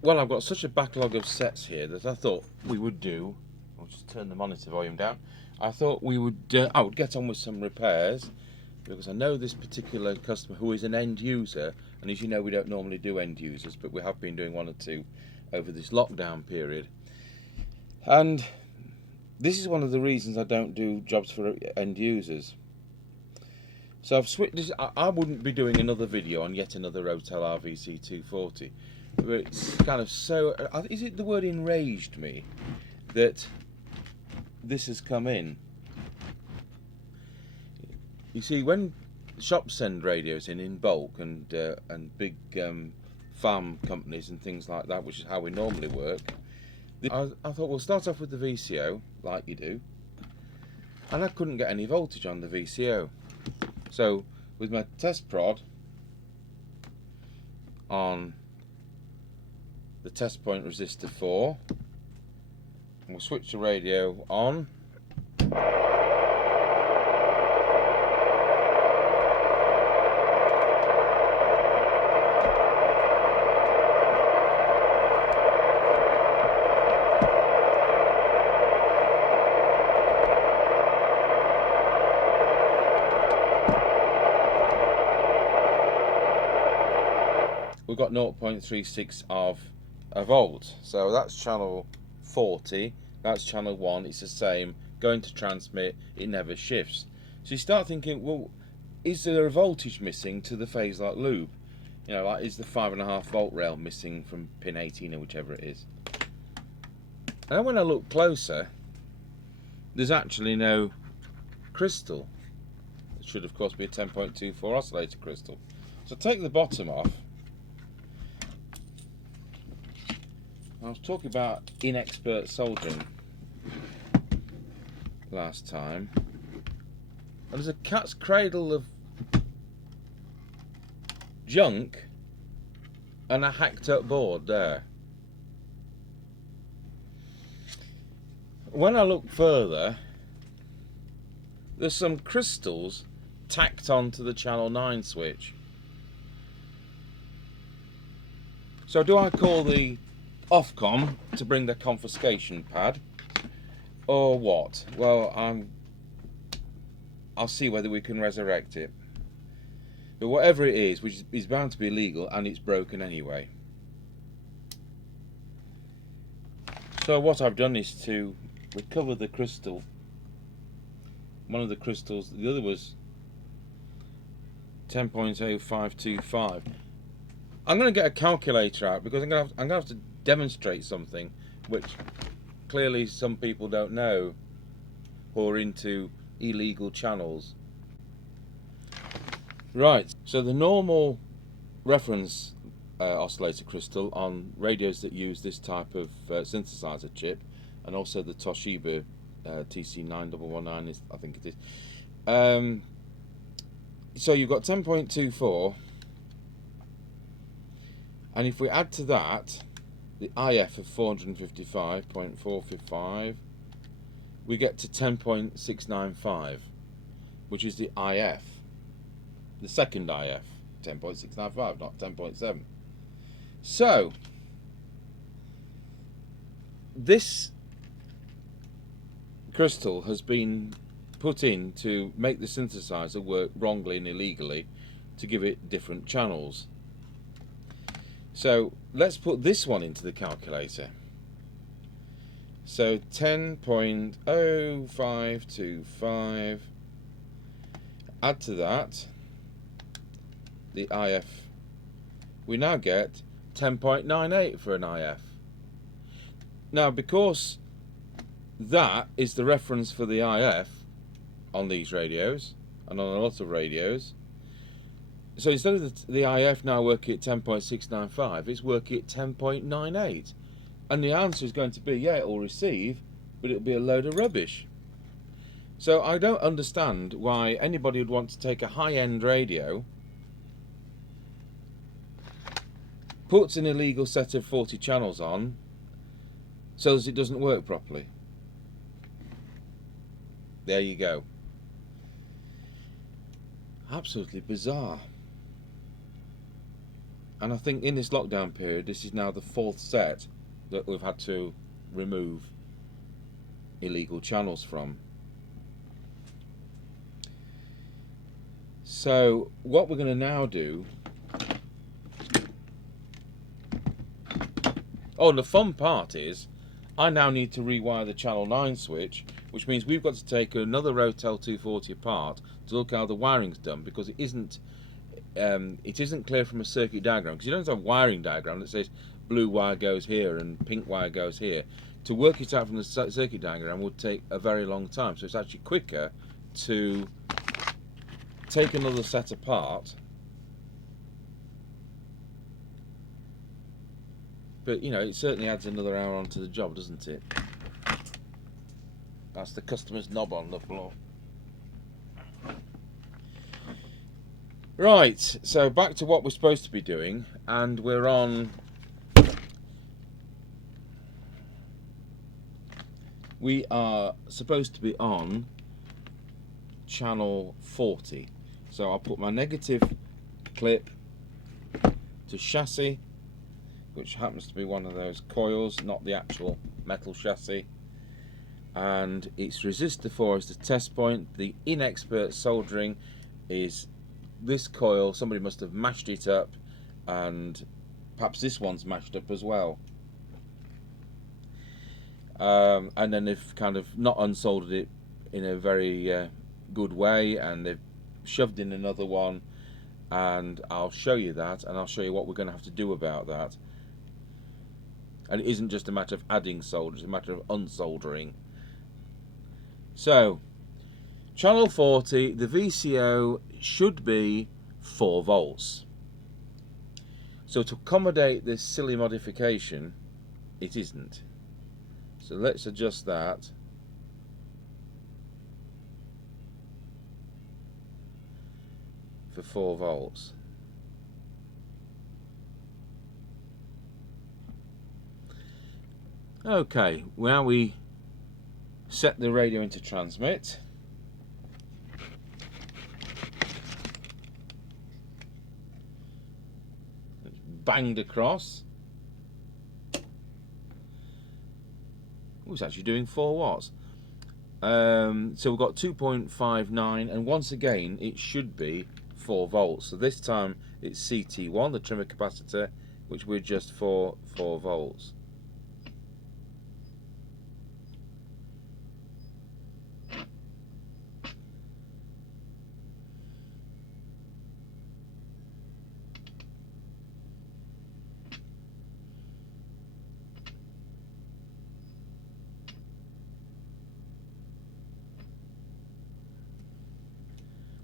well, I've got such a backlog of sets here that I thought we would do. I'll just turn the monitor volume down. I thought we would. I would get on with some repairs because I know this particular customer who is an end user, and as you know, we don't normally do end users, but we have been doing one or two over this lockdown period. And this is one of the reasons I don't do jobs for end users. So I've switched. I wouldn't be doing another video on yet another Rotel RVC240. But it's kind of so. Is it the word enraged me that this has come in? You see, when shops send radios in bulk and big farm companies and things like that, which is how we normally work, I thought we'll start off with the VCO like you do, and I couldn't get any voltage on the VCO. So with my test prod on the test point resistor 4, we'll switch the radio on. We've got 0.36 of a volt, so that's channel 40, that's channel 1, it's the same, going to transmit, it never shifts. So you start thinking, well, is there a voltage missing to the phase lock loop? You know, like, is the 5.5 volt rail missing from pin 18 or whichever it is? And when I look closer, there's actually no crystal. It should of course be a 10.24 oscillator crystal. So take the bottom off. I was talking about inexpert soldering last time, and there's a cat's cradle of junk and a hacked up board there. When I look further, there's some crystals tacked onto the channel 9 switch. So do I call the Ofcom to bring the confiscation pad, or what? Well, I'll see whether we can resurrect it. But whatever it is, which is bound to be illegal, and it's broken anyway. So what I've done is to recover the crystal. One of the crystals, the other was 10.0525. I'm going to get a calculator out because I'm going to have to demonstrate something which clearly some people don't know who are into illegal channels. Right, so the normal reference oscillator crystal on radios that use this type of synthesizer chip, and also the Toshiba TC9119 is, I think it is. So you've got 10.24, and if we add to that the IF of 455.455, we get to 10.695, which is the IF, the second IF, 10.695, not 10.7. So this crystal has been put in to make the synthesizer work wrongly and illegally to give it different channels. So let's put this one into the calculator. So 10.0525, add to that the IF, we now get 10.98 for an IF. Now, because that is the reference for the IF on these radios and on a lot of radios, so instead of the IF now working at 10.695, it's working at 10.98. And the answer is going to be, yeah, it will receive, but it'll be a load of rubbish. So I don't understand why anybody would want to take a high-end radio, puts an illegal set of 40 channels on, so that it doesn't work properly. There you go. Absolutely bizarre. And I think in this lockdown period, this is now the 4th set that we've had to remove illegal channels from. So what we're going to now do, oh, and the fun part is I now need to rewire the channel 9 switch, which means we've got to take another Rotel 240 apart to look how the wiring's done, because it isn't clear from a circuit diagram, because you don't have a wiring diagram that says blue wire goes here and pink wire goes here. To work it out from the circuit diagram would take a very long time, so it's actually quicker to take another set apart. But you know, it certainly adds another hour onto the job, doesn't it? That's the customer's knob on the floor. Right, so back to what we're supposed to be doing, and we're on. We are supposed to be on channel 40. So I'll put my negative clip to chassis, which happens to be one of those coils, not the actual metal chassis. And its resistor 4 is the test point. The inexpert soldering is this coil. Somebody must have mashed it up, and perhaps this one's mashed up as well. And then they've kind of not unsoldered it in a very good way, and they've shoved in another one, and I'll show you that, and I'll show you what we're going to have to do about that. And it isn't just a matter of adding solder, it's a matter of unsoldering. So channel 40, the VCO should be 4 volts. So to accommodate this silly modification, it isn't. So let's adjust that. For 4 volts. Okay, now we set the radio into transmit. It's banged across. Oh, it's actually doing 4 watts. So we've got 2.59, and once again it should be 4 volts. So this time it's CT1, the trimmer capacitor, which we're just for 4 volts.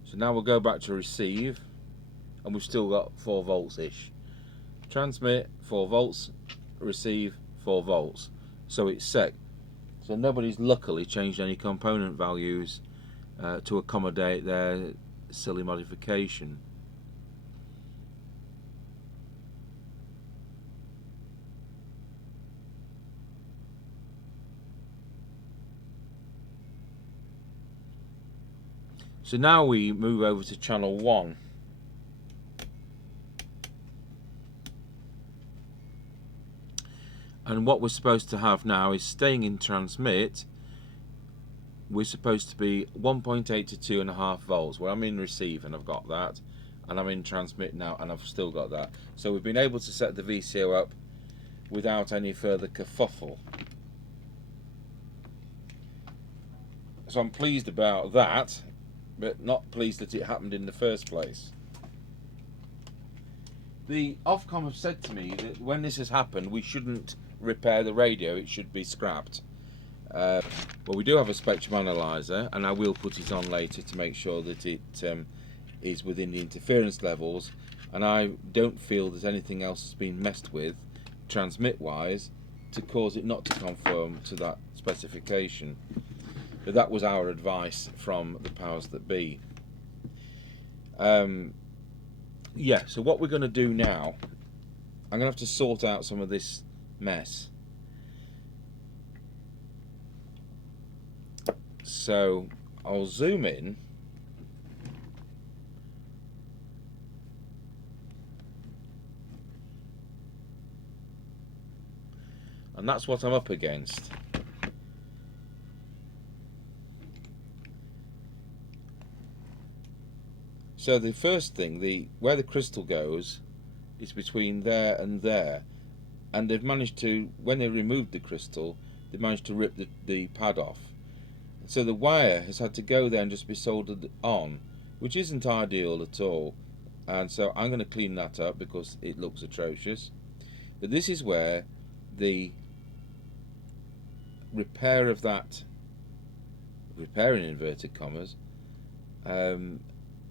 So now we'll go back to receive, and we've still got 4 volts ish. Transmit 4 volts, receive 4 volts. So it's set. So nobody's luckily changed any component values to accommodate their silly modification. So now we move over to channel 1. And what we're supposed to have now is, staying in transmit, we're supposed to be 1.8 to 2.5 volts. Well, I'm in receive and I've got that, and I'm in transmit now and I've still got that. So we've been able to set the VCO up without any further kerfuffle. So I'm pleased about that, but not pleased that it happened in the first place. The Ofcom have said to me that when this has happened, we shouldn't repair the radio, it should be scrapped. Well, we do have a spectrum analyzer, and I will put it on later to make sure that it is within the interference levels, and I don't feel that anything else has been messed with transmit wise to cause it not to conform to that specification. But that was our advice from the powers that be. Yeah, so what we're going to do now, I'm going to have to sort out some of this mess. So I'll zoom in. and that's what I'm up against. So the first thing, where the crystal goes, is between there and there, and they've managed to, when they removed the crystal, they've managed to rip the pad off. So the wire has had to go there and just be soldered on, which isn't ideal at all. And so I'm going to clean that up because it looks atrocious. But this is where the repair of that, repair in inverted commas,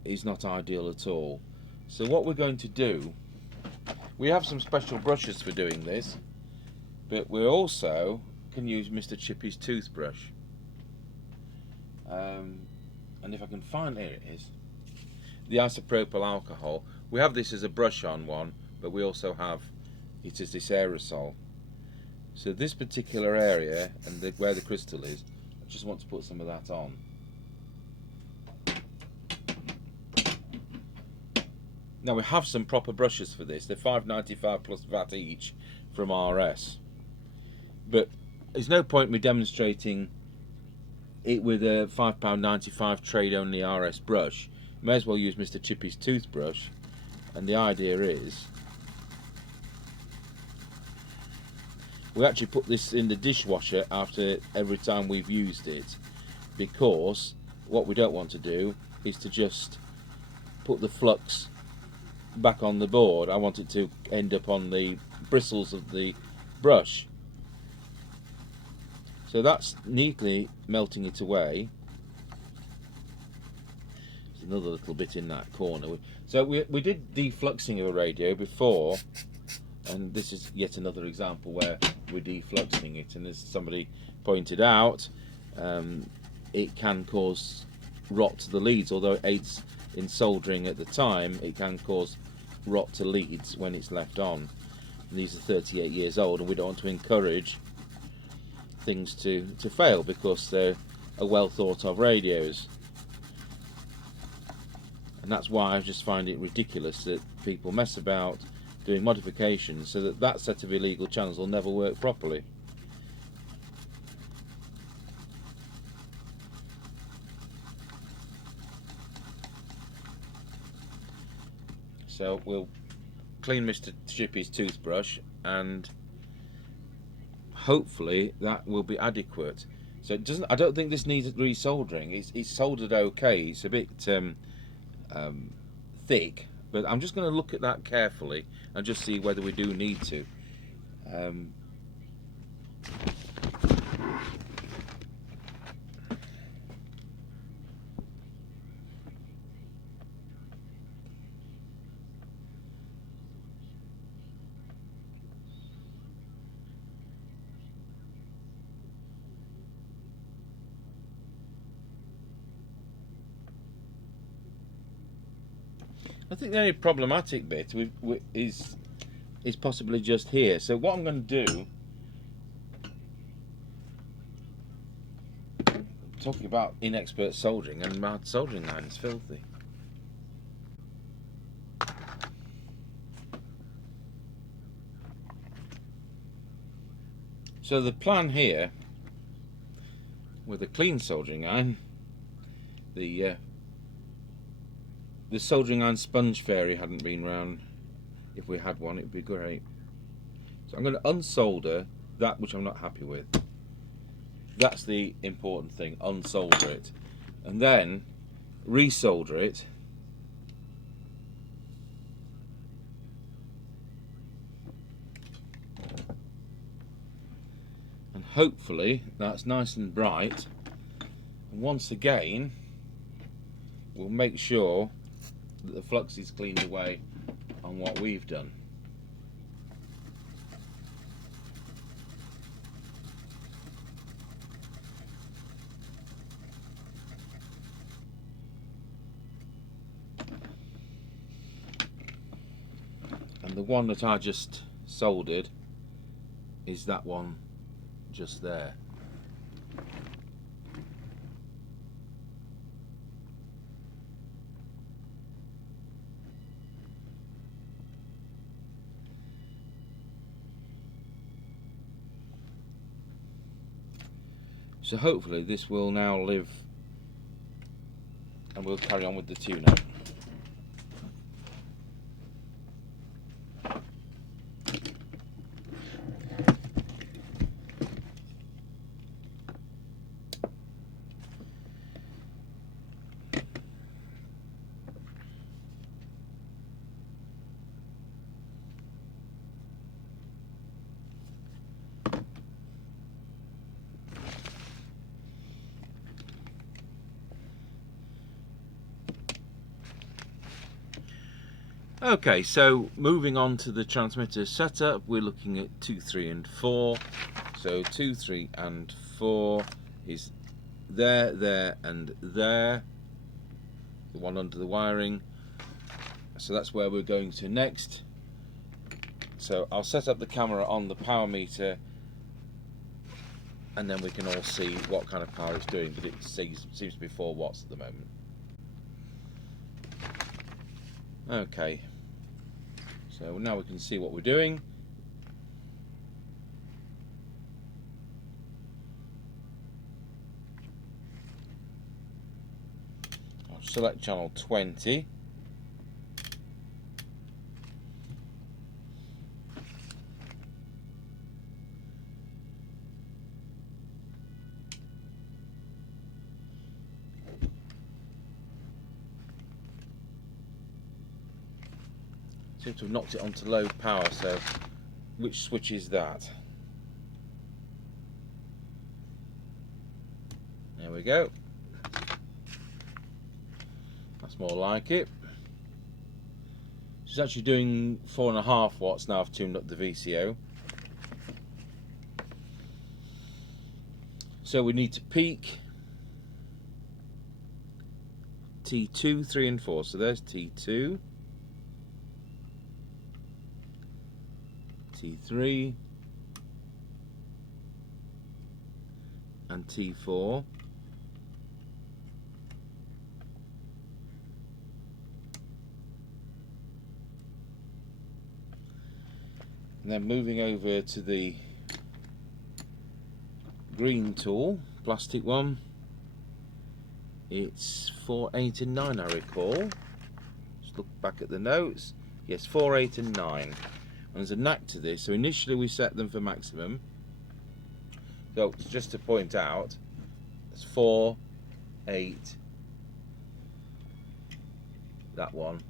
is not ideal at all. So what we're going to do, we have some special brushes for doing this, but we also can use Mr. Chippie's toothbrush. And if I can find, here it is, the isopropyl alcohol. We have this as a brush on one, but we also have it as this aerosol. So this particular area and where the crystal is, I just want to put some of that on. Now we have some proper brushes for this. They're £5.95 plus VAT each from RS. But there's no point in me demonstrating it with a £5.95 trade only RS brush. You may as well use Mr. Chippie's toothbrush. And the idea is, we actually put this in the dishwasher after every time we've used it, because what we don't want to do is to just put the flux back on the board. I want it to end up on the bristles of the brush. So that's neatly melting it away. There's another little bit in that corner. So we did defluxing of a radio before, and this is yet another example where we're defluxing it, and as somebody pointed out, it can cause rot to the leads. Although it aids in soldering at the time, it can cause rot to leads when it's left on. And these are 38 years old, and we don't want to encourage things to fail because they're a well thought of radios. And that's why I just find it ridiculous that people mess about doing modifications so that that set of illegal channels will never work properly. So we'll clean Mr. Chippie's toothbrush, and hopefully that will be adequate. So it doesn't. I don't think this needs resoldering. It's soldered okay. It's a bit thick, but I'm just going to look at that carefully and just see whether we do need to. I think the only problematic bit is possibly just here. So what I'm going to do, talking about inexpert soldering, and my soldering line is filthy. So the plan here, with a clean soldering iron, the soldering iron sponge fairy hadn't been round. If we had one, it'd be great. So I'm going to unsolder that which I'm not happy with. That's the important thing, unsolder it. And then resolder it. And hopefully that's nice and bright. And once again, we'll make sure that the flux is cleaned away on what we've done. And the one that I just soldered is that one just there. So hopefully this will now live, and we'll carry on with the tune-up. Okay, so moving on to the transmitter setup, we're looking at 2, 3 and 4. So 2, 3 and 4 is there and there, the one under the wiring. So that's where we're going to next. So I'll set up the camera on the power meter, and then we can all see what kind of power it's doing, but it seems to be 4 watts at the moment. Okay, so now we can see what we're doing. I'll select channel 20. Seems to have knocked it onto low power, so which switch is that? There we go. That's more like it. It's actually doing 4.5 watts now. I've tuned up the VCO. So we need to peak T2, 3 and 4. So there's T2. T3 and T4, and then moving over to the green tool, plastic one, it's 4, 8 and 9 I recall. Just look back at the notes. Yes, 4, 8 and 9. And there's a knack to this. So initially we set them for maximum. So just to point out, it's 4, 8, that one.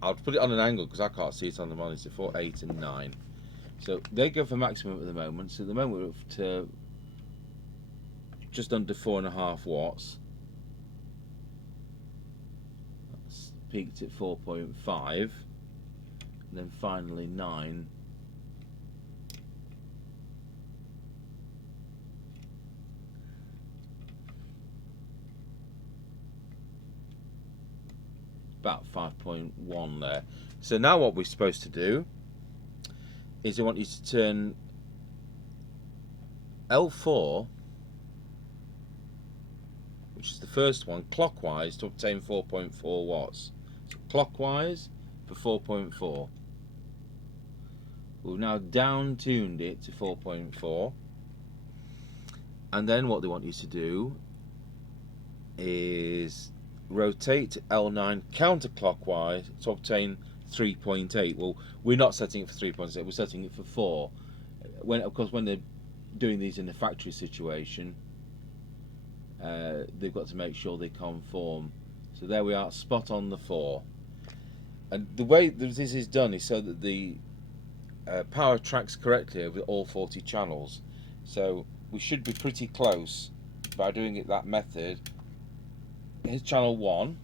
I'll put it on an angle because I can't see it on the monitor. 4, 8 and 9. So they go for maximum at the moment. So at the moment we're up to just under 4.5 watts. Peaked at 4.5, and then finally 9. About 5.1 there. So now what we're supposed to do is I want you to turn L4, which is the first one, clockwise to obtain 4.4 watts. So clockwise for 4.4. We've now down tuned it to 4.4, and then what they want you to do is rotate L9 counterclockwise to obtain 3.8. Well, we're not setting it for 3.8, we're setting it for 4. Of course, when they're doing these in a factory situation, they've got to make sure they conform. So there we are, spot on the 4. And the way that this is done is so that the power tracks correctly over all 40 channels. So we should be pretty close by doing it that method. Here's channel 1.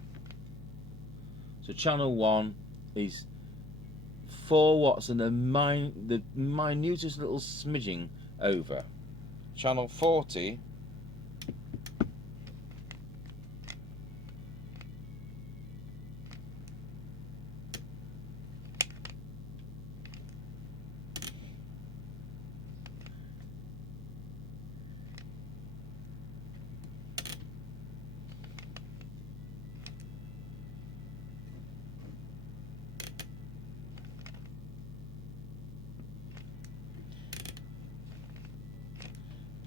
So channel 1 is 4 watts and the minutest little smidging over. Channel 40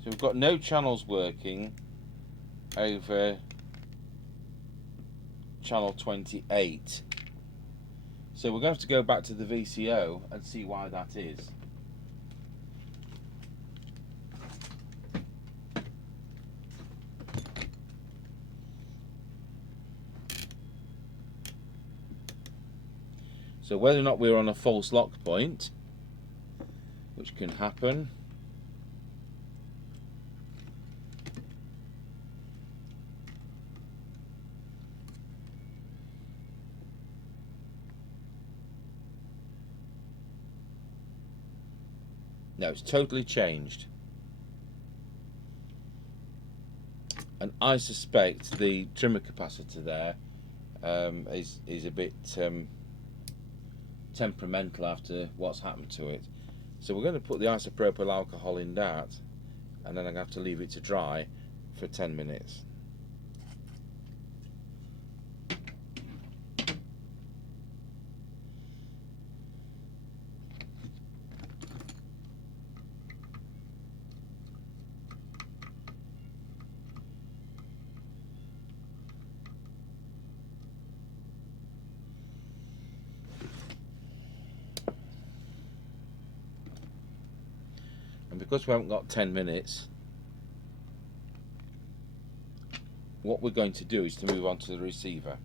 So we've got no channels working over channel 28. So we're going to have to go back to the VCO and see why that is. So whether or not we're on a false lock point, which can happen. No, it's totally changed. And I suspect the trimmer capacitor there is a bit temperamental after what's happened to it. So we're going to put the isopropyl alcohol in that, and then I'm going to have to leave it to dry for 10 minutes. And because we haven't got 10 minutes, what we're going to do is to move on to the receiver.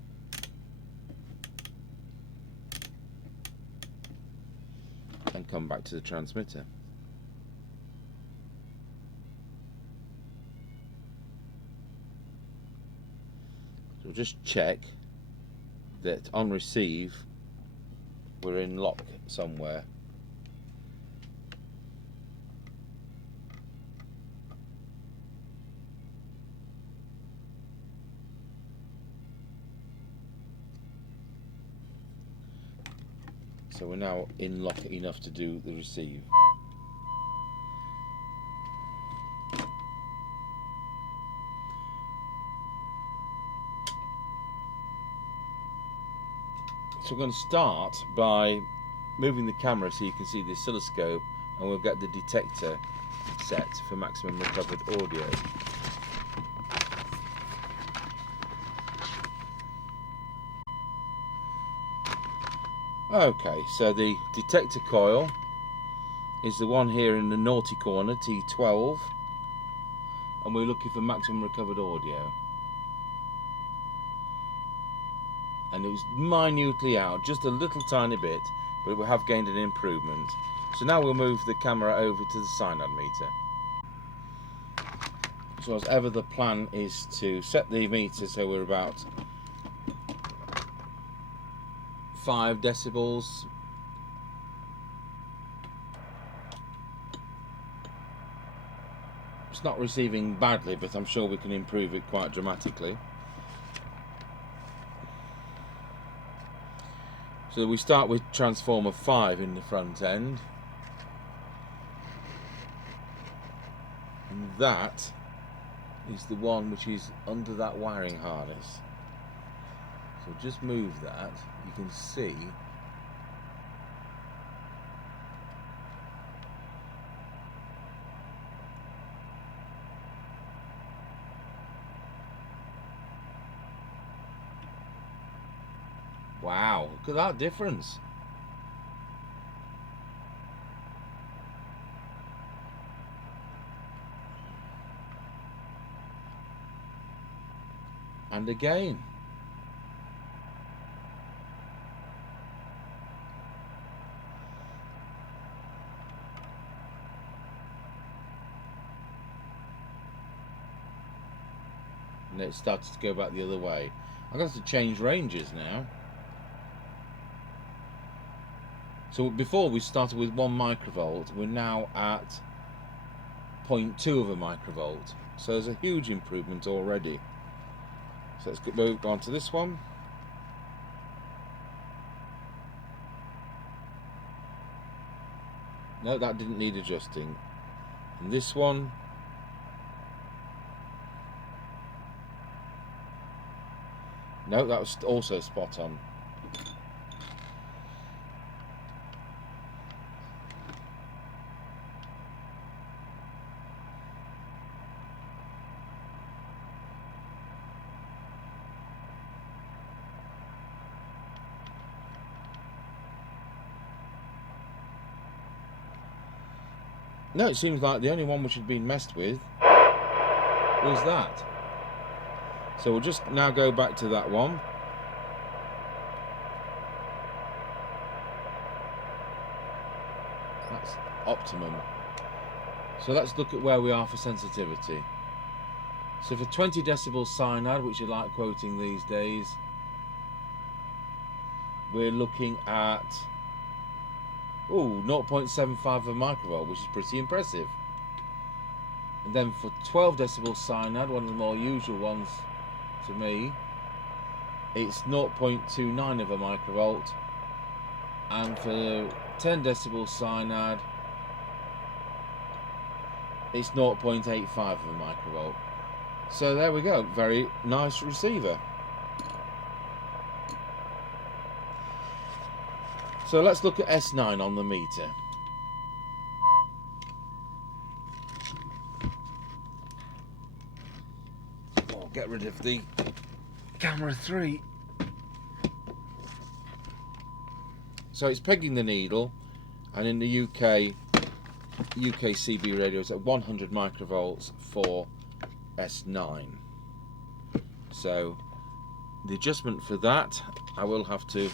And come back to the transmitter. So we'll just check that on receive we're in lock somewhere. So we're now in lock enough to do the receive. So we're going to start by moving the camera so you can see the oscilloscope, and we'll get the detector set for maximum recovered audio. Okay, so the detector coil is the one here in the naughty corner, T12, and we're looking for maximum recovered audio. And it was minutely out, just a little tiny bit, but we have gained an improvement. So now we'll move the camera over to the synod meter. So as ever, the plan is to set the meter so we're about 5 decibels. It's not receiving badly, but I'm sure we can improve it quite dramatically. So we start with transformer 5 in the front end, and that is the one which is under that wiring harness. So just move that, you can see wow, look at that difference. And again. And it started to go back the other way. I'm going to have to change ranges now. So before we started with 1 microvolt, we're now at 0.2 of a microvolt. So there's a huge improvement already. So let's move on to this one. No, that didn't need adjusting. And this one. No, that was also spot on. No, it seems like the only one which had been messed with was that. So we'll just now go back to that one. That's optimum. So let's look at where we are for sensitivity. So for 20 decibel cyanide, which you like quoting these days, we're looking at 0.75 of a microvolt, which is pretty impressive. And then for 12 decibel cyanide, one of the more usual ones to me, it's 0.29 of a microvolt. And for 10 decibel cyanide, it's 0.85 of a microvolt. So there we go, very nice receiver. So let's look at S9 on the meter. Oh, get rid of the camera 3. So it's pegging the needle, and in the UK CB radios at 100 microvolts for S9. So the adjustment for that, I will have to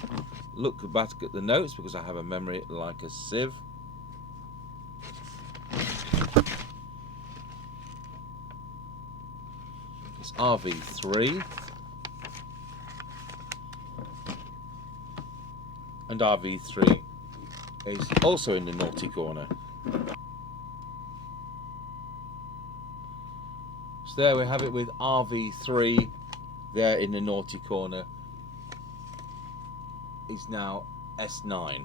look back at the notes because I have a memory like a sieve. It's RV3, and RV3 is also in the naughty corner. So there we have it with RV3 there in the naughty corner. Is now S9.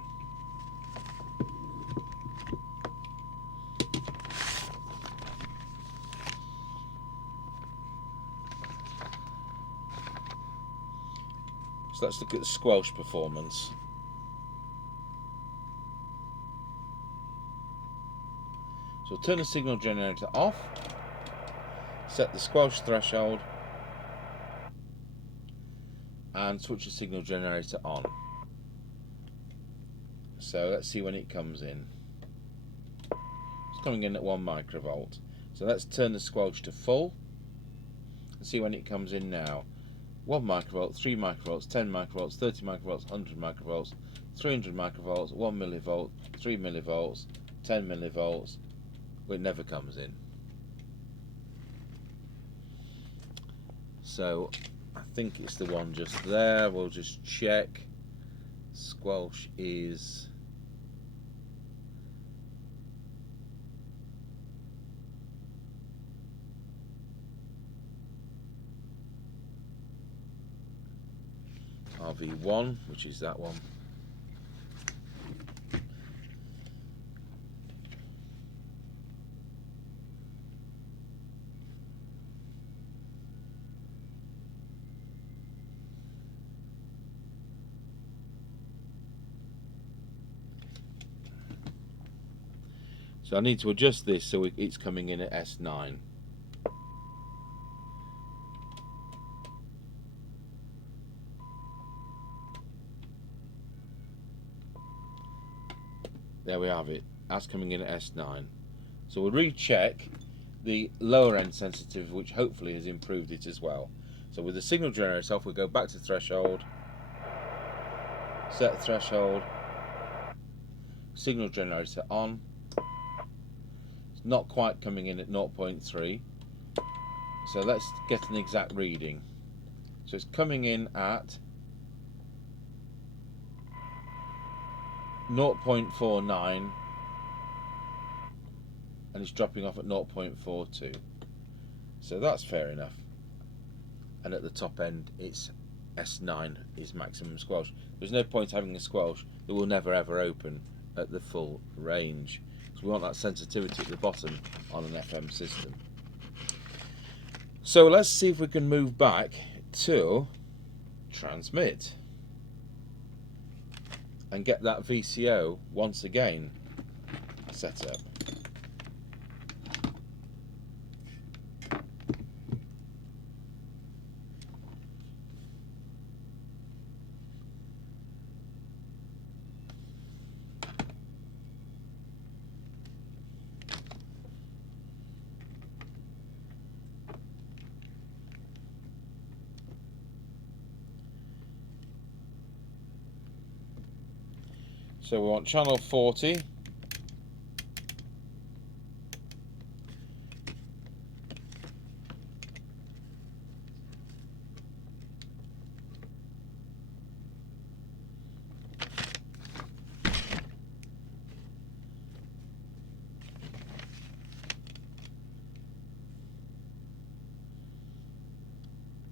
So let's look at the squelch performance. So turn the signal generator off, set the squelch threshold, and switch the signal generator on. So let's see when it comes in. It's coming in at 1 microvolt. So let's turn the squelch to full and see when it comes in now. 1 microvolt, 3 microvolts, 10 microvolts, 30 microvolts, 100 microvolts, 300 microvolts, 1 millivolt, 3 millivolts, 10 millivolts. Well, it never comes in. So I think it's the one just there. We'll just check. Squelch is RV1, which is that one. So I need to adjust this so it's coming in at S9. There we have it. That's coming in at S9. So we'll recheck the lower end sensitivity, which hopefully has improved it as well. So with the signal generator off, we'll go back to threshold, set threshold, signal generator on. It's not quite coming in at 0.3. So let's get an exact reading. So it's coming in at 0.49 and it's dropping off at 0.42. So that's fair enough. And at the top end it's S9 is maximum squelch. There's no point having a squelch that will never ever open at the full range. So we want that sensitivity at the bottom on an FM system. So let's see if we can move back to transmit and get that VCO once again set up. So we want channel 40.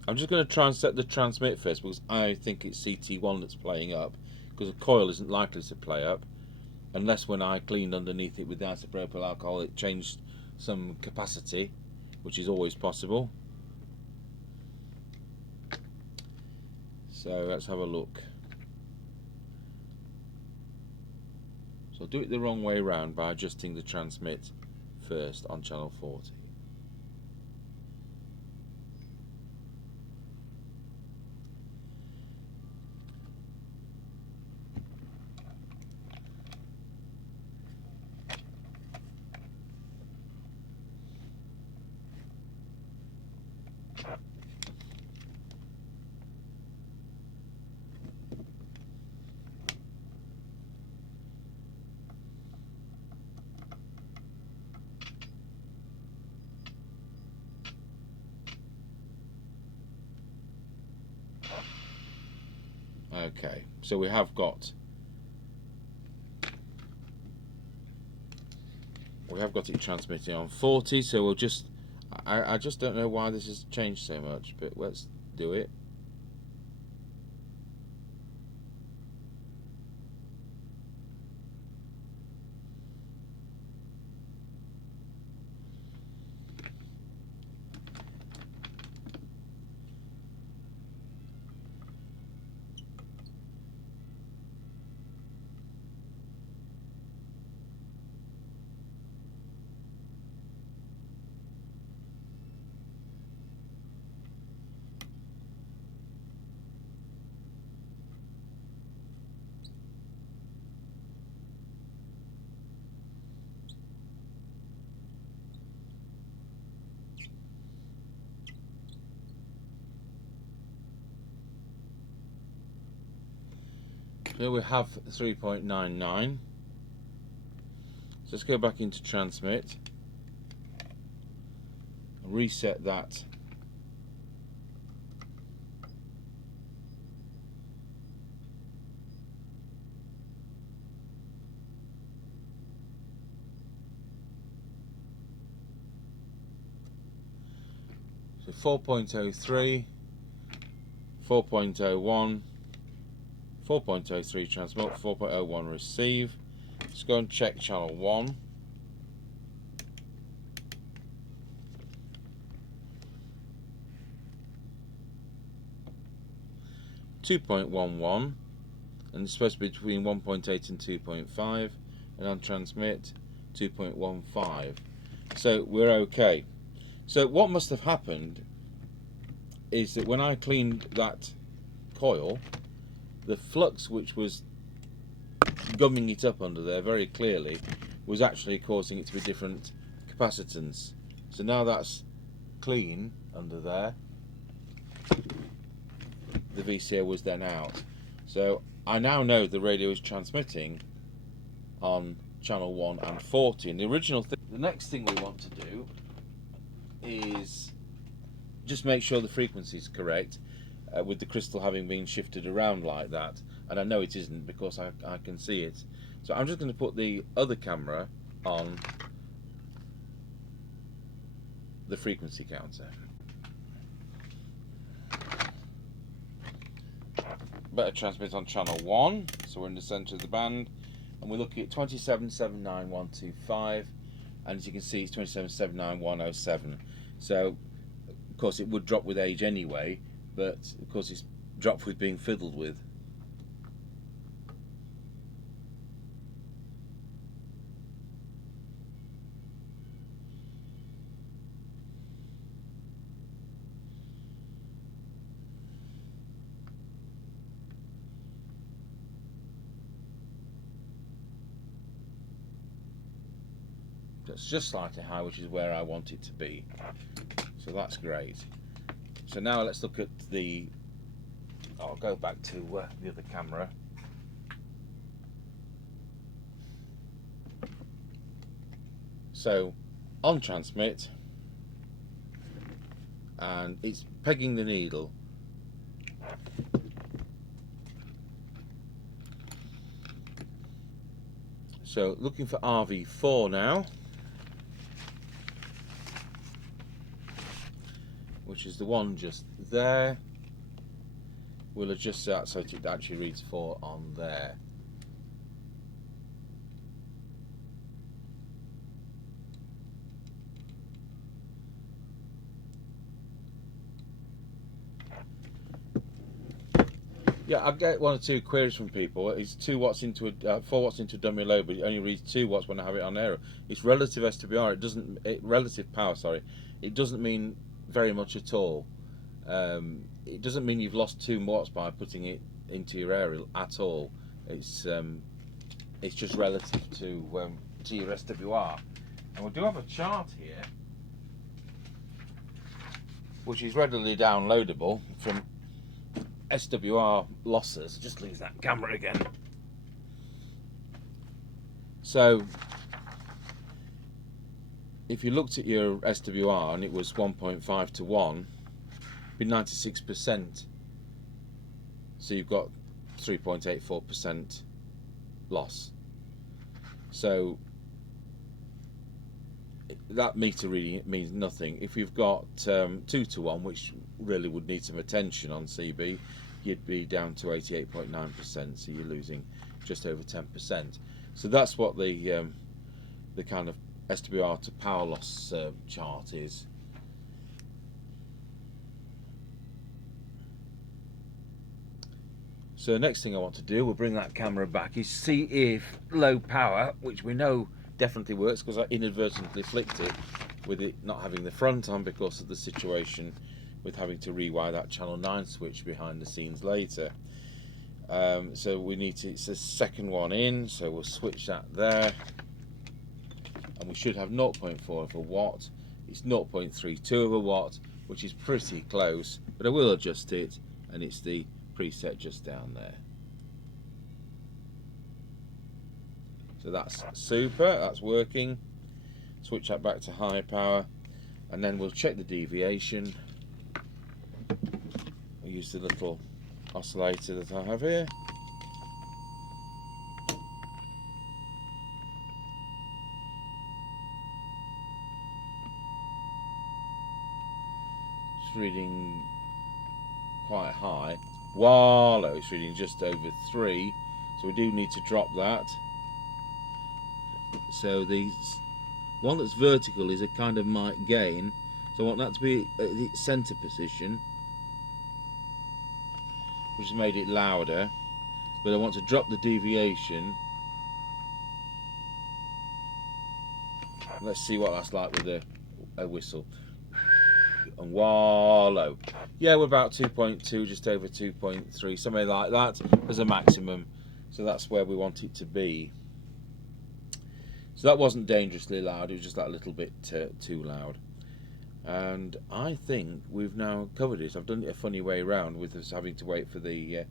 I'm just going to try and set the transmit first because I think it's CT1 that's playing up, because a coil isn't likely to play up unless when I cleaned underneath it with the isopropyl alcohol it changed some capacity, which is always possible. So let's have a look. So I'll do it the wrong way around by adjusting the transmit first on channel 40. Okay, so we have got it transmitting on 40, so we'll just I just don't know why this has changed so much, but let's do it. Here we have 3.99. So let's go back into transmit and reset that. So 4.03, 4.01, 4.03 transmit, 4.01 receive. Let's go and check channel 1. .11, and it's supposed to be between 1.8 and 2.5, and on transmit 2.15. So we're okay. So what must have happened is that when I cleaned that coil, the flux which was gumming it up under there very clearly was actually causing it to be different capacitance. So now that's clean under there, the VCO was then out. So I now know the radio is transmitting on channel 1 and 40. And the original thing, the next thing we want to do is just make sure the frequency is correct, with the crystal having been shifted around like that. And I know it isn't because I can see it. So I'm just going to put the other camera on the frequency counter. Better transmit on channel 1, so we're in the centre of the band, and we're looking at 27.79125, and as you can see it's 27.79107. So of course it would drop with age anyway, but of course it's dropped with being fiddled with. It's just slightly high, which is where I want it to be. So that's great. So now let's look at the... I'll go back to the other camera. So on transmit, and it's pegging the needle. So looking for RV4 now, which is the one just there. We'll adjust that so it actually reads 4 on there. Yeah, I get 1 or 2 queries from people. It's 2 watts into a 4 watts into a dummy load, but it only reads 2 watts when I have it on aero. It's relative SWR. It doesn't relative power. Sorry, it doesn't mean very much at all. It doesn't mean you've lost 2 watts by putting it into your aerial at all. It's just relative to your SWR. And we do have a chart here, which is readily downloadable from SWR losses. Just lose that camera again. So if you looked at your SWR and it was 1.5 to 1, it'd be 96%. So you've got 3.84% loss. So that meter reading means nothing. If you've got 2 to 1, which really would need some attention on CB, you'd be down to 88.9%, so you're losing just over 10%. So that's what the kind of SWR to power loss chart is. So the next thing I want to do, we'll bring that camera back, is see if low power, which we know definitely works because I inadvertently flicked it with it not having the front on because of the situation with having to rewire that channel 9 switch behind the scenes later. So we need to, it's the second one in, so we'll switch that there, and we should have 0.4 of a watt. It's 0.32 of a watt, which is pretty close, but I will adjust it, and it's the preset just down there. So that's super, that's working. Switch that back to high power, and then we'll check the deviation. We'll use the little oscillator that I have here. It's reading quite high. Wallow, it's reading just over 3, so we do need to drop that. So the one that's vertical is a kind of mic gain, so I want that to be at the centre position, which has made it louder, but I want to drop the deviation. Let's see what that's like with a whistle. And wallow. Yeah, we're about 2.2, just over 2.3, something like that as a maximum. So that's where we want it to be. So that wasn't dangerously loud, it was just that little bit too loud. And I think we've now covered it. I've done it a funny way around with us having to wait for the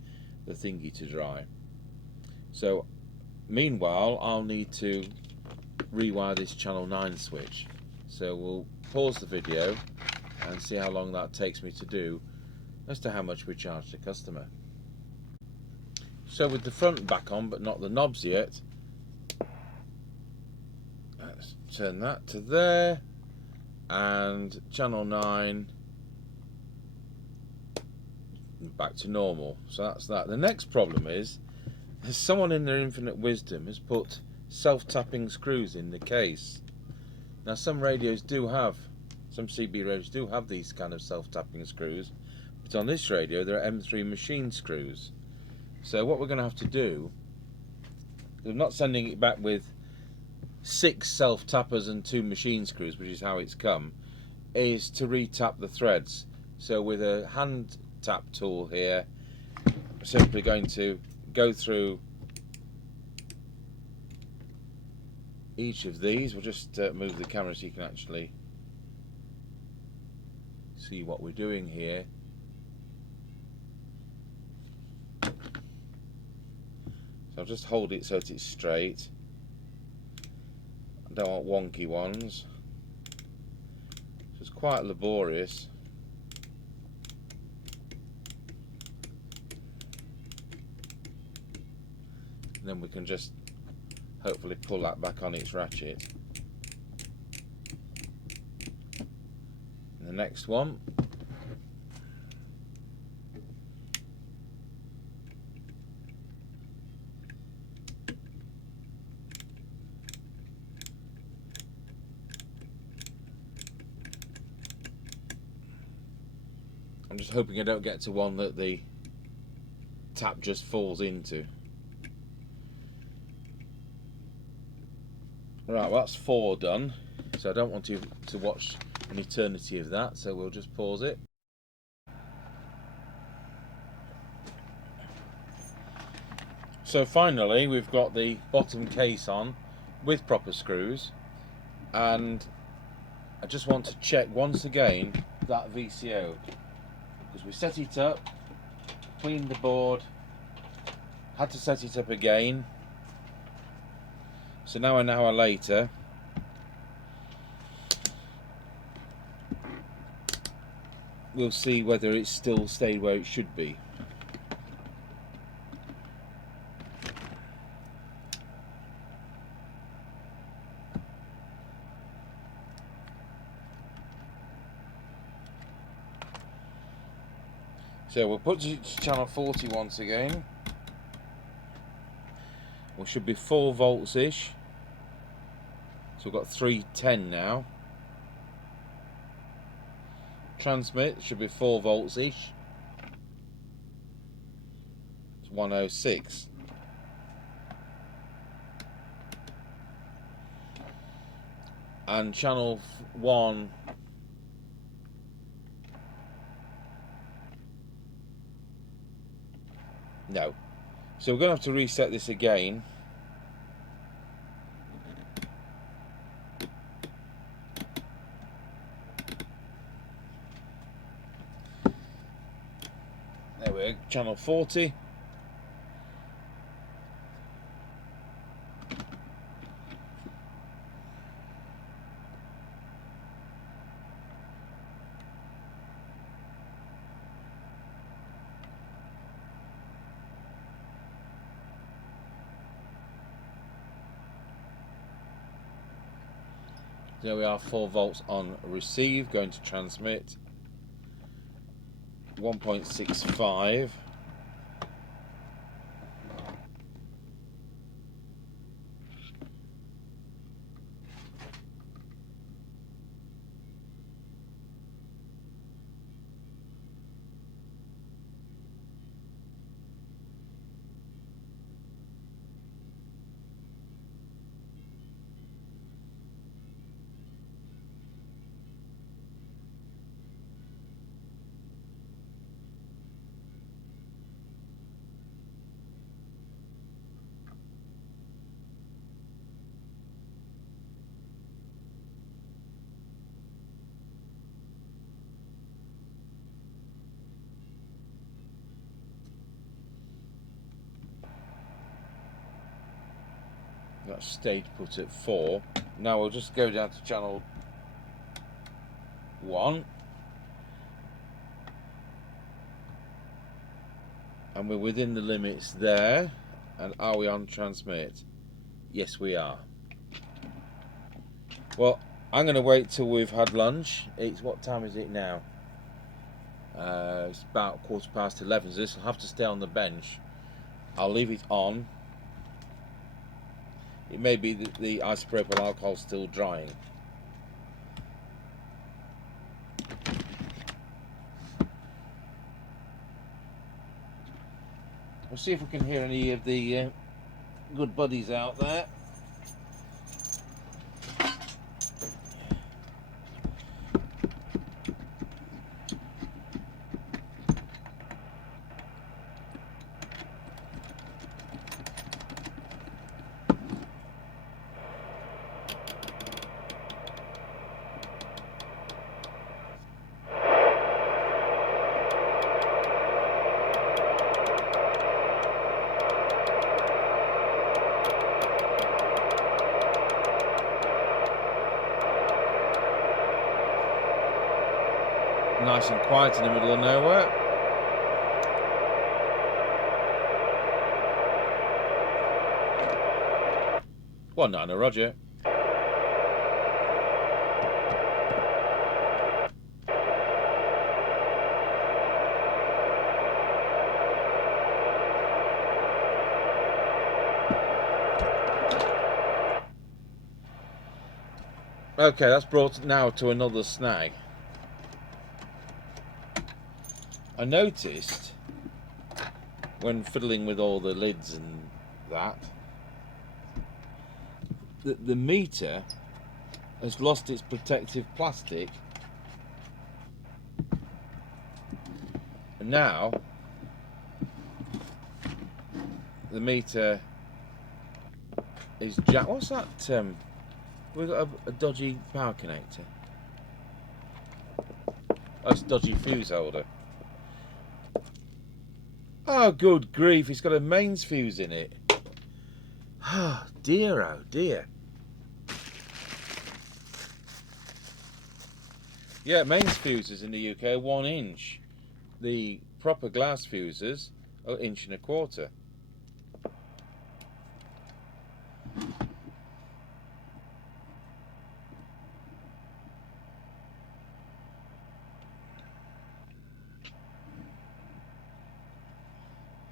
thingy to dry. So meanwhile, I'll need to rewire this channel 9 switch. So we'll pause the video and see how long that takes me to do as to how much we charge the customer. So with the front back on but not the knobs yet, let's turn that to there, and channel 9 back to normal. So that's that. The next problem is someone in their infinite wisdom has put self-tapping screws in the case. Now some radios do have, some CB radios do have these kind of self-tapping screws, but on this radio there are M3 machine screws. So what we're going to have to do, I'm not sending it back with 6 self-tappers and 2 machine screws, which is how it's come, is to re-tap the threads. So with a hand tap tool here, I'm simply going to go through each of these. We'll just move the camera so you can actually see what we're doing here. So I'll just hold it so that it's straight. don't want wonky ones. So it's quite laborious. And then we can just hopefully pull that back on its ratchet. And the next one. I'm just hoping I don't get to one that the tap just falls into. Right, well that's 4 done, so I don't want to watch an eternity of that, so we'll just pause it. So finally we've got the bottom case on with proper screws, and I just want to check once again that VCO, because we set it up, cleaned the board, had to set it up again. So now an hour later, we'll see whether it's still stayed where it should be. So we'll put it to channel 40 once again. We should be 4 volts ish. So we've got 310 now. Transmit should be 4 volts ish. It's 106. And channel 1 no. So we're going to have to reset this again. There we go, channel 40. There we are, 4 volts on receive, going to transmit 1.65. That stayed put at 4. Now we'll just go down to channel 1. And we're within the limits there. And are we on transmit? Yes, we are. Well, I'm going to wait till we've had lunch. It's, what time is it now? It's about 11:15, so this will have to stay on the bench. I'll leave it on. It may be that the isopropyl alcohol is still drying. We'll see if we can hear any of the good buddies out there. nice and quiet in the middle of nowhere. Well, not in a Roger. Okay, that's brought now to another snag. I noticed when fiddling with all the lids and that the meter has lost its protective plastic, and now the meter is jacked. What's that? We've got a dodgy power connector. Oh, it's a dodgy fuse holder. Oh, good grief, it's got a mains fuse in it. Oh dear. Yeah, mains fuses in the UK are 1 inch. The proper glass fuses are 1.25 inches.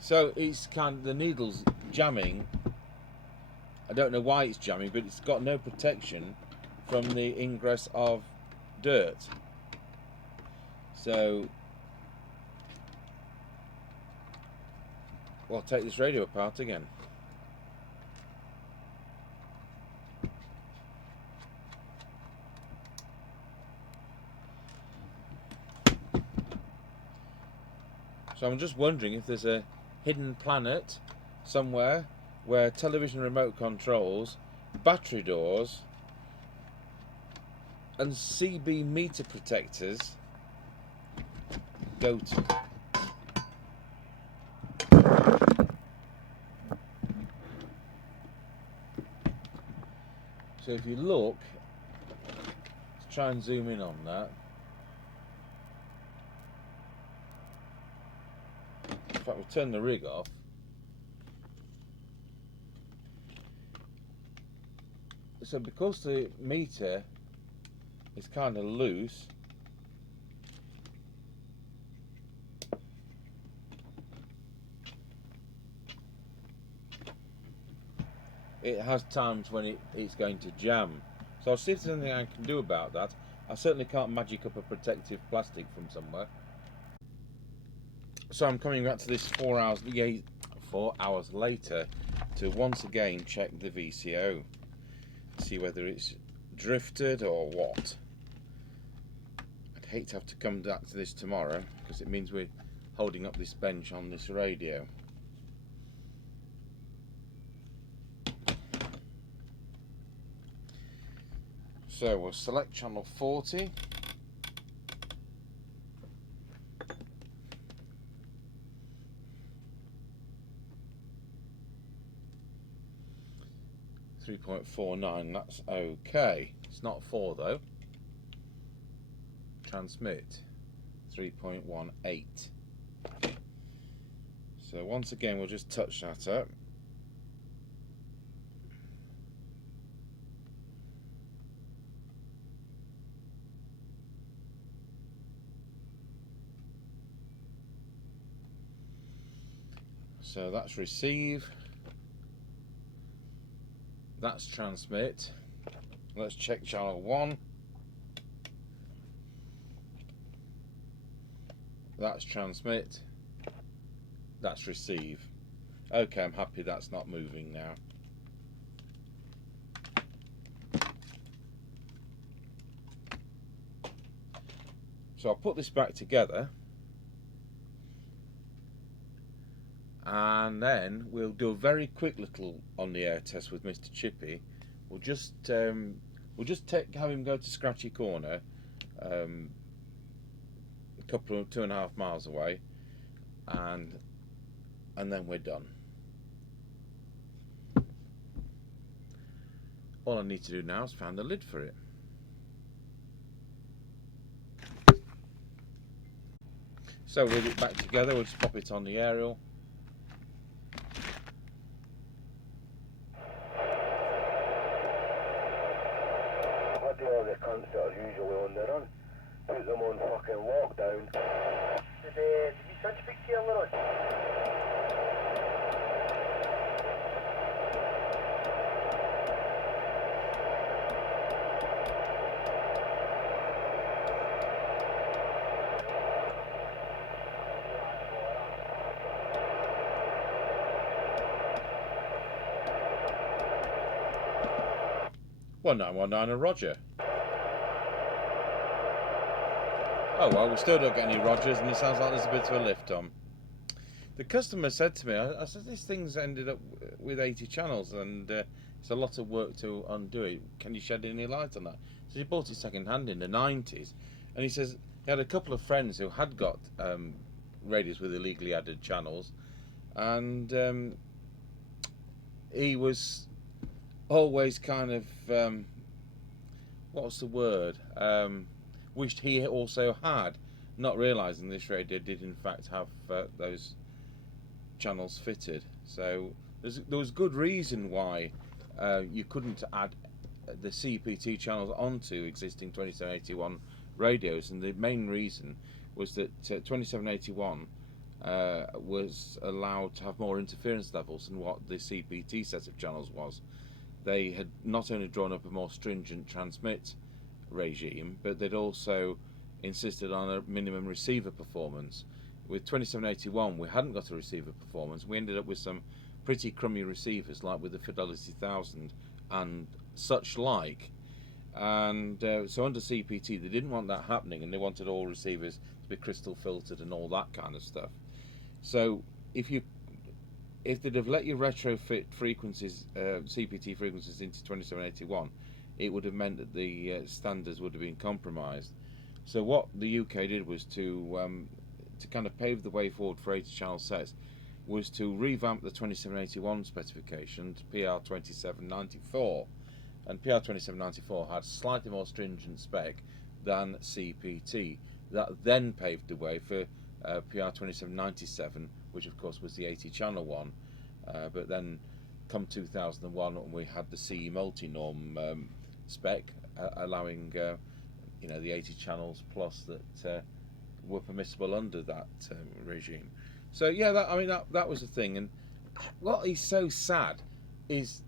So it's the needle's jamming. I don't know why it's jamming, but it's got no protection from the ingress of dirt. So, well, I'll take this radio apart again. So I'm just wondering if there's a hidden planet somewhere where television remote controls, battery doors and CB meter protectors go to. So if you look, let's try and zoom in on that. In fact, we'll turn the rig off. So because the meter is kind of loose, it has times when it's going to jam. So I'll see if there's anything I can do about that. I certainly can't magic up a protective plastic from somewhere. So I'm coming back to this 4 hours later to once again check the VCO, see whether it's drifted or what. I'd hate to have to come back to this tomorrow because it means we're holding up this bench on this radio. So we'll select channel 40. .49, that's okay. It's not 4 though. Transmit 3.18. So once again we'll just touch that up. So that's receive. That's transmit. Let's check channel 1. That's transmit. That's receive. Okay, I'm happy that's not moving now. So I'll put this back together and then we'll do a very quick little on the air test with Mr. Chippie. We'll just have him go to Scratchy Corner, a couple of 2.5 miles away, and then we're done. All I need to do now is find the lid for it. So with it back together, we'll just pop it on the aerial. I do all the cunts that are usually on the run. Put them on fucking lockdown. Did you send speak to your little? Well, 919 and Roger. Oh well, we still don't get any Rogers, and it sounds like there's a bit of a lift on. The customer said to me, I said, this thing's ended up with 80 channels, and it's a lot of work to undo it. Can you shed any light on that? So he bought it second hand in the 90s, and he says he had a couple of friends who had got radios with illegally added channels, and he was always kind of what's the word? Wished he also had, not realising this radio did in fact have those channels fitted. So there was good reason why you couldn't add the CPT channels onto existing 2781 radios, and the main reason was that 2781 was allowed to have more interference levels than what the CPT set of channels was. They had not only drawn up a more stringent transmit regime, but they'd also insisted on a minimum receiver performance. With 2781 we hadn't got a receiver performance. We ended up with some pretty crummy receivers, like with the Fidelity 1000 and such like, and so under CPT they didn't want that happening, and they wanted all receivers to be crystal filtered and all that kind of stuff. So if they'd have let you retrofit frequencies, CPT frequencies into 2781, it would have meant that the standards would have been compromised. So what the UK did was to kind of pave the way forward for 80 channel sets, was to revamp the 2781 specification to PR2794, and PR2794 had slightly more stringent spec than CPT. That then paved the way for PR2797, which of course was the 80 channel one, but then come 2001 we had the CE multi-norm spec allowing you know, the 80 channels plus that were permissible under that regime. So yeah, that was the thing. And what is so sad is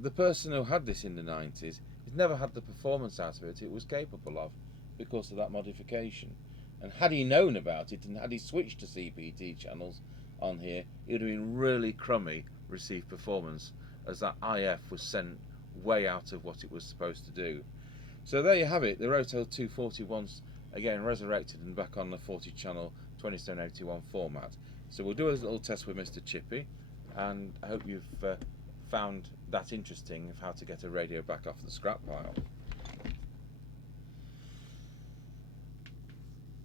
the person who had this in the 90s has never had the performance out of it it was capable of because of that modification. And had he known about it, and had he switched to CPT channels on here, it would have been really crummy received performance, as that IF was sent way out of what it was supposed to do. So there you have it, the Rotel 241's again resurrected and back on the 40 channel 2781 format. So we'll do a little test with Mr. Chippie, and I hope you've found that interesting of how to get a radio back off the scrap pile.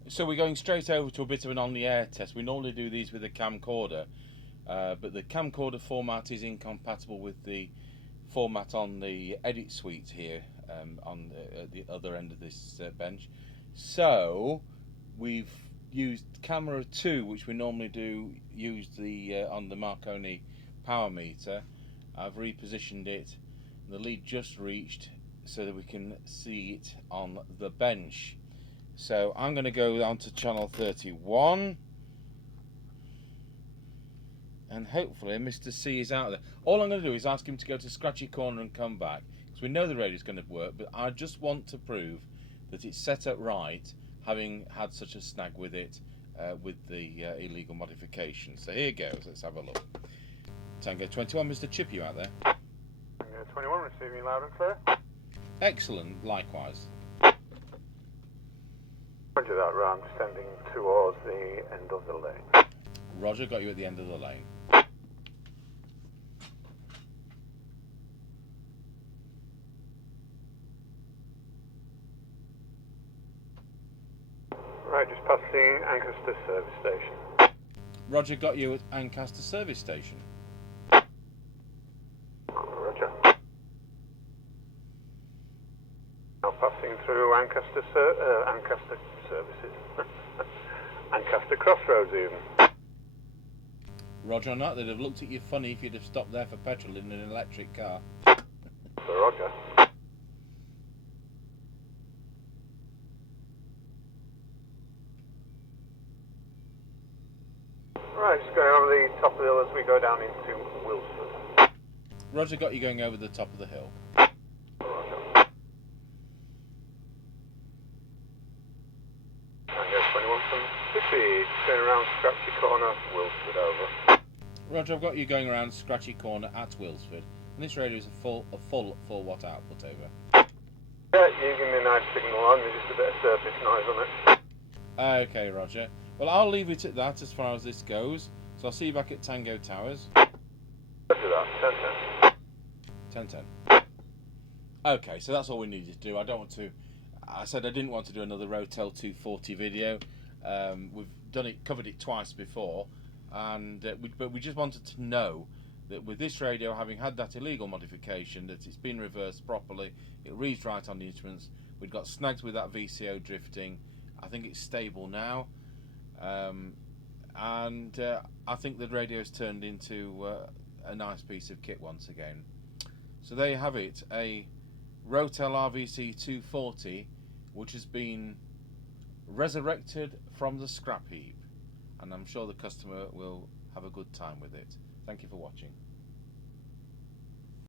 So we're going straight over to a bit of an on-the-air test. We normally do these with a camcorder, but the camcorder format is incompatible with the format on the edit suite here on the other end of this bench. So we've used camera 2, which we normally do use the on the Marconi power meter. I've repositioned it. The lead just reached so that we can see it on the bench. So I'm going to go on to channel 31, and hopefully Mr. C is out there. All I'm going to do is ask him to go to Scratchy Corner and come back, because we know the radio is going to work, but I just want to prove that it's set up right, having had such a snag with it with the illegal modification. So here goes, let's have a look. Tango 21, Mr. Chippie, you out there? Tango 21, receiving loud and clear. Excellent, likewise. Roger that, Ram, descending towards the end of the lane. Roger, got you at the end of the lane. Right, just passing Ancaster service station. Roger, got you at Ancaster service station. Roger. Now passing through Ancaster services. Ancaster Crossroads even. Roger on that, they'd have looked at you funny if you'd have stopped there for petrol in an electric car. So Roger. Right, just going over the top of the hill as we go down into Wilsford. Roger got you going over the top of the hill. Roger. Tango 21 from Chippie, turn around Scratchy Corner, Wilsford over. Roger, I've got you going around Scratchy Corner at Wilsford, and this radio is a full 4 watt output over. Yeah, you give me a nice signal on, there's just a bit of surface noise on it. Okay, Roger. Well, I'll leave it at that as far as this goes. So I'll see you back at Tango Towers. Roger that, 10-10. 10-10. Okay, so that's all we needed to do. I said I didn't want to do another Rotel 240 video. We've covered it twice before, and but we just wanted to know that with this radio having had that illegal modification, that it's been reversed properly, it reads right on the instruments. We've got snags with that VCO drifting. I think it's stable now, and I think the radio's turned into a nice piece of kit once again. So there you have it, a Rotel RVC240 which has been resurrected from the scrap heap, and I'm sure the customer will have a good time with it. Thank you for watching.